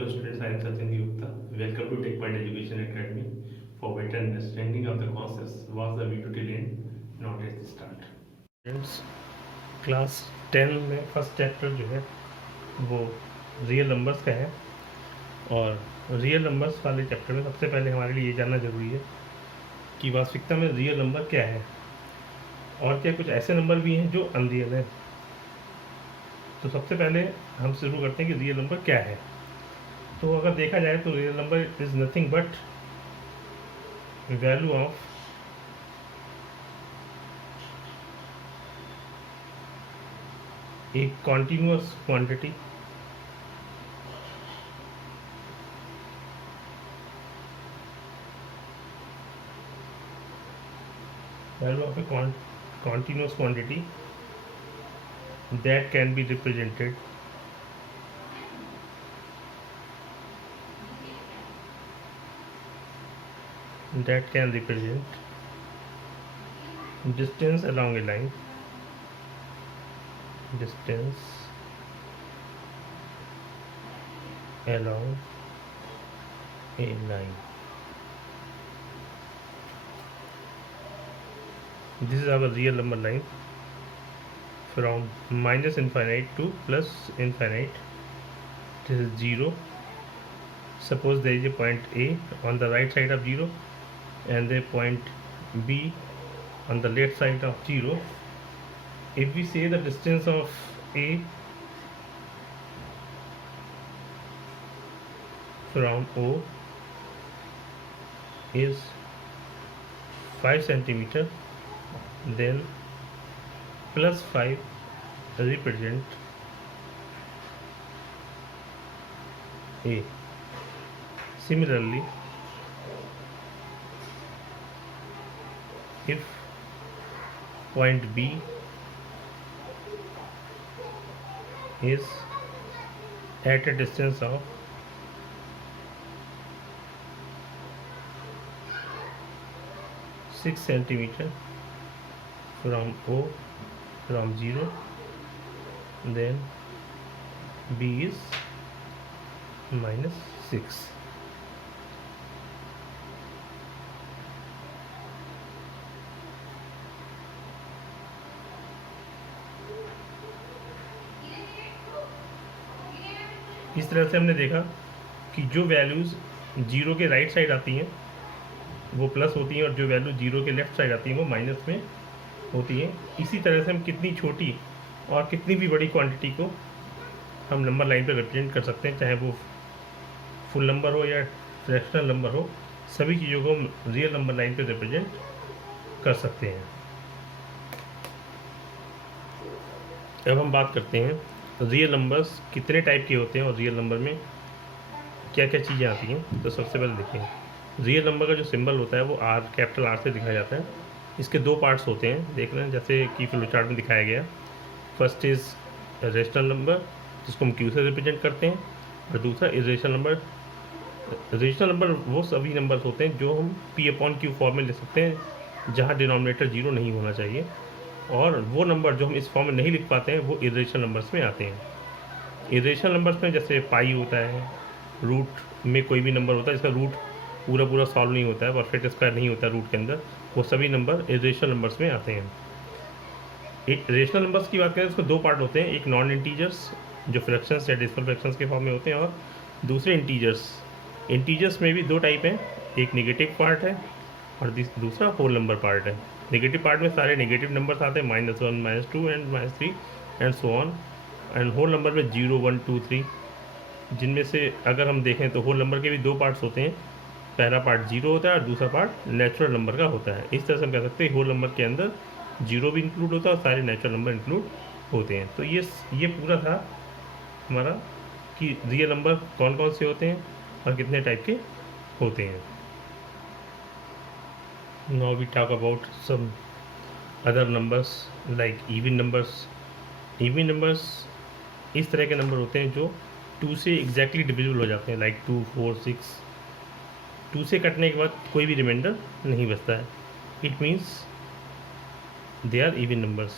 Hello students, I am Satyan Gupta. Welcome to TechPoint Education Academy. For better understanding of the concepts, watch the video till end. Now let's start. Friends, class 10 में first chapter जो है वो real numbers का है। और real numbers वाले chapter में सबसे पहले हमारे लिए ये जानना ज़रूरी है कि वास्तविकता में रियल नंबर क्या है और क्या कुछ ऐसे नंबर भी हैं जो अनरियल हैं। तो सबसे पहले हम शुरू करते हैं कि रियल नंबर क्या है। तो अगर देखा जाए तो real number is nothing but value of एक continuous quantity value of a continuous quantity that can be represented that can represent distance along a line, distance along a line. This is our real number line from minus infinite to plus infinite. This is 0. Suppose there is a point A on the right side of 0 and a point B on the left side of 0. If we say the distance of A from O is 5 centimeter, then plus 5 represent A. Similarly, if point B is at a distance of 6 centimeter from O, from 0, then B is minus 6. इस तरह से हमने देखा कि जो values 0 के right side आती हैं वो प्लस होती हैं और जो वैल्यू 0 के लेफ़्ट साइड आती हैं वो माइनस में होती हैं। इसी तरह से हम कितनी छोटी और कितनी भी बड़ी क्वांटिटी को हम नंबर लाइन पर रिप्रेजेंट कर सकते हैं, चाहे वो फुल नंबर हो या फ्रैक्शनल नंबर हो, सभी चीज़ों को हम रियल नंबर लाइन पर रिप्रेजेंट कर सकते हैं। अब हम बात करते हैं रियल नंबर्स कितने टाइप के होते हैं और रियल नंबर में क्या क्या चीज़ें आती हैं। तो सबसे पहले देखिए, रियल नंबर का जो सिंबल होता है वो आर, कैपिटल आर से दिखाया जाता है। इसके दो पार्ट्स होते हैं, देख रहे हैं जैसे कि फ्लो चार्ट में दिखाया गया। फर्स्ट इज़ रेशनल नंबर जिसको हम क्यू से रिप्रेजेंट करते हैं, और दूसरा इरेशनल नंबर। रेशनल नंबर वो सभी नंबर्स होते हैं जो हम पी अपॉन क्यू फॉर्म में ले सकते हैं जहाँ डिनोमिनेटर 0 नहीं होना चाहिए, और वो नंबर जो हम इस फॉर्म में नहीं लिख पाते हैं वो इरेशनल नंबर्स में आते हैं। इरेशनल नंबर्स में जैसे पाई होता है, रूट में कोई भी नंबर होता है जिसका रूट पूरा पूरा सॉल्व नहीं होता है, परफेक्ट स्क्वायर नहीं होता है रूट के अंदर, वो सभी नंबर इरेशनल नंबर्स में आते हैं। एक रेशनल नंबर्स की बात करें तो उसके दो पार्ट होते हैं, एक नॉन इंटीजर्स जो फ्रैक्शंस या डेसिमल फ्रैक्शंस के फॉर्म में होते हैं, और दूसरे इंटीजर्स। इंटीजर्स में भी दो टाइप हैं, एक नेगेटिव पार्ट है और दूसरा होल नंबर पार्ट है। नेगेटिव पार्ट में सारे नेगेटिव नंबर्स आते हैं, -1, -2 and -3 and so on. And whole number में 0, 1, 2, 3, जिनमें से अगर हम देखें तो होल नंबर के भी दो पार्ट्स होते हैं, पहला पार्ट 0 होता है और दूसरा पार्ट नेचुरल नंबर का होता है। इस तरह से हम कह सकते हैं होल नंबर के अंदर 0 भी इंक्लूड होता है और सारे नेचुरल नंबर इंक्लूड होते हैं। तो ये पूरा था हमारा कि रियल नंबर कौन कौन से होते हैं और कितने टाइप के होते हैं। Now we talk about some other numbers like even numbers. Even numbers इस तरह के नंबर होते हैं जो 2 से एग्जैक्टली डिविजिबल हो जाते हैं, लाइक 2, 4, 6। 2 से कटने के बाद कोई भी रिमाइंडर नहीं बचता है, it means they are even numbers.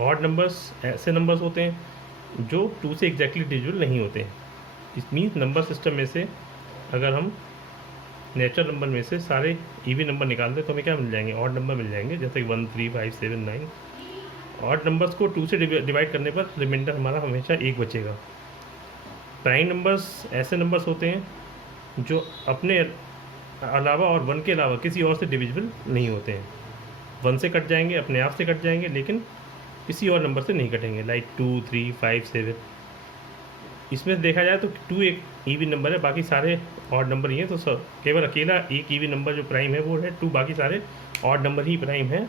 Odd numbers ऐसे नंबर्स होते हैं जो 2 से एग्जैक्टली डिविजिबल नहीं होते हैं, इस मीन्स नंबर सिस्टम में से अगर हम नेचुरल नंबर में से सारे इवन नंबर निकाल दें तो हमें क्या मिल जाएंगे, ऑड नंबर मिल जाएंगे, जैसे कि 1 3 5 7 9। ऑड नंबर्स को 2 से डिवाइड करने पर रिमाइंडर हमारा हमेशा 1 बचेगा। प्राइम नंबर्स ऐसे नंबर्स होते हैं जो अपने अलावा और 1 के अलावा किसी और से डिविजिबल नहीं होते हैं। 1 से कट जाएंगे, अपने आप से कट जाएंगे, लेकिन किसी और नंबर से नहीं कटेंगे, लाइक 2 3 5 7। इसमें देखा जाए तो 2 एक ईवी नंबर है, बाकी सारे ऑड नंबर ही हैं। तो केवल अकेला एक ईवी नंबर जो प्राइम है वो है 2, बाकी सारे ऑड नंबर ही प्राइम है।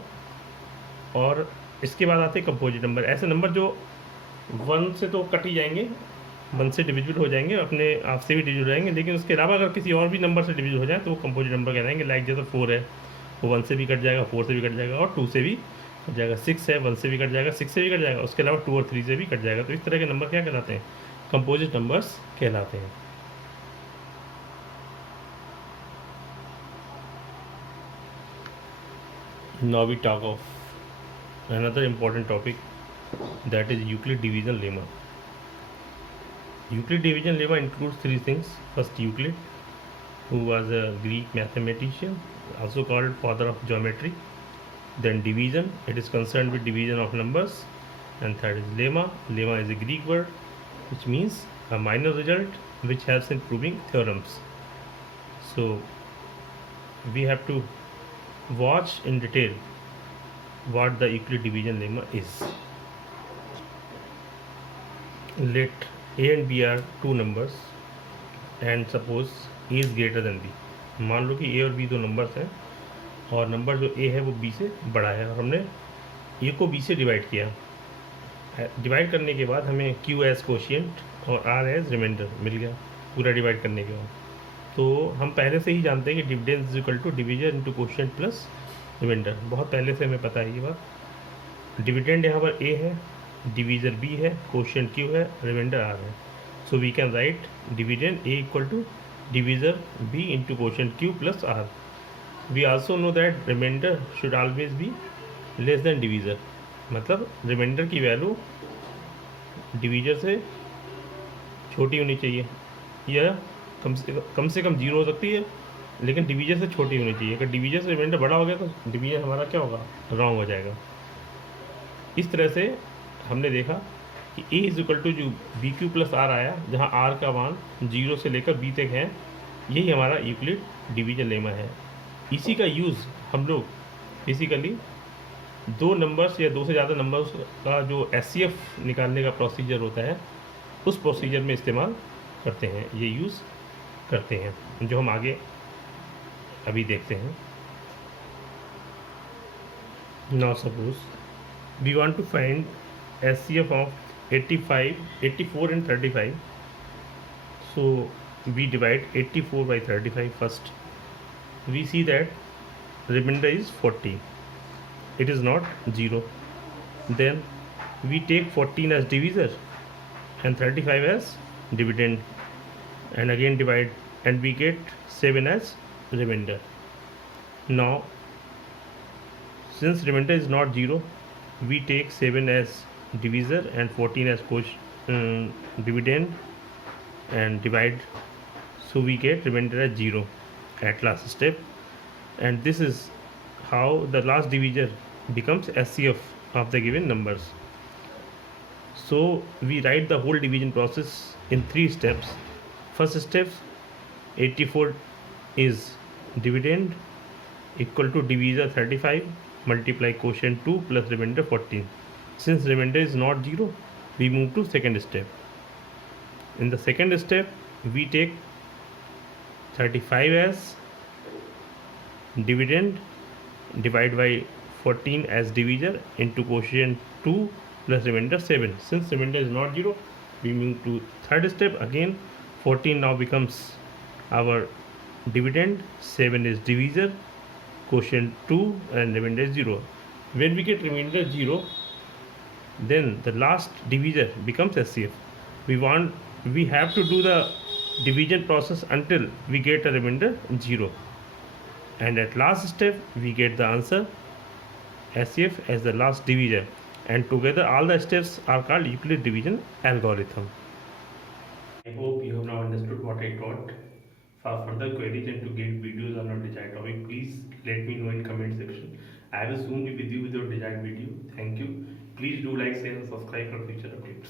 और इसके बाद आते हैं कंपोजिट नंबर, ऐसे नंबर जो 1 से तो कट ही जाएंगे, 1 से डिविजिबल हो जाएंगे, अपने आप से भी डिविजिबल हो जाएंगे, लेकिन उसके अलावा अगर किसी और भी नंबर से डिविजिबल हो जाए तो वो कंपोजिट नंबर कहलाएंगे। लाइक जैसे 4 है, वो 1 से भी कट जाएगा, 4 से भी कट जाएगा और 2 से भी कट जाएगा। 6 है, 1 से भी कट जाएगा, 6 से भी कट जाएगा, उसके अलावा 2 और 3 से भी कट जाएगा। तो इस तरह के नंबर क्या कहलाते हैं, कंपोजिट नंबर्स कहलाते हैं। Now we talk of another important topic, that is Euclid division lemma. Euclid division lemma includes 3 things. First, Euclid, who was a Greek mathematician, also called father of geometry. Then division, it is concerned with division of numbers. And third is lemma. Lemma is a Greek word which means a minor result which helps in proving theorems. So we have to watch in detail what the Euclid division lemma is. Let a and b are 2 numbers and suppose a is greater than b. मान लो कि a और b 2 numbers हैं और number जो a है वो b से बड़ा है और हमने a को b से डिवाइड किया। डिवाइड करने के बाद हमें q एज कोशिएंट और r एज रिमाइंडर मिल गया पूरा डिवाइड करने के बाद। तो हम पहले से ही जानते हैं कि dividend is equal to division into quotient plus remainder, बहुत पहले से हमें पता है ये बात। डिविडेंड यहाँ पर a है, डिवीजर b है, कोशिएंट q है, रिमाइंडर r है। So we can write dividend a equal to divisor b into quotient q plus r। We also know that remainder should always be less than divisor, मतलब remainder की value divisor से छोटी होनी चाहिए या कम से कम 0 हो सकती है, लेकिन डिवीजर से छोटी होनी चाहिए। अगर डिवीजर से रिमाइंडर बड़ा हो गया तो डिवीजर हमारा क्या होगा, रॉन्ग हो जाएगा। इस तरह से हमने देखा कि a इज इक्वल टू जो बी क्यू प्लस आर आया, जहाँ r का मान 0 से लेकर b तक है, यही हमारा यूक्लिड डिवीजन लेमा है। इसी का यूज़ हम लोग बेसिकली 2 नंबर्स या 2 से ज़्यादा नंबर्स का जो SCF निकालने का प्रोसीजर होता है, उस प्रोसीजर में इस्तेमाल करते हैं, ये यूज़ करते हैं, जो हम आगे अभी देखते हैं। Now suppose we want to find SCF of 85, 84 and 35। So we divide 84 by 35 first. We see that remainder is 40. It is not 0. Then we take 14 as divisor and 35 as dividend, and again divide, and we get 7 as remainder. Now since remainder is not 0, we take 7 as divisor and 14 as dividend and divide, so we get remainder as 0 at last step. And this is how the last divisor becomes SCF of the given numbers. So we write the whole division process in 3 steps. First step, 84 is dividend equal to divisor 35 multiply quotient 2 plus remainder 14. Since remainder is not 0, we move to second step. In the second step, we take 35 as dividend, divide by 14 as divisor into quotient 2 plus remainder 7. Since remainder is not 0, we move to third step. Again 14 now becomes our dividend, 7 is divisor, quotient 2 and remainder is 0. When we get remainder 0, then the last divisor becomes SCF. We have to do the division process until we get a remainder 0, and at last step we get the answer SCF as the last divisor, and together all the steps are called Euclid division algorithm. I hope you have now understood what I taught. For further queries and to get videos on your desired topic, please let me know in comment section. I will soon be with you with your desired video. Thank you. Please do like, share and subscribe for future updates.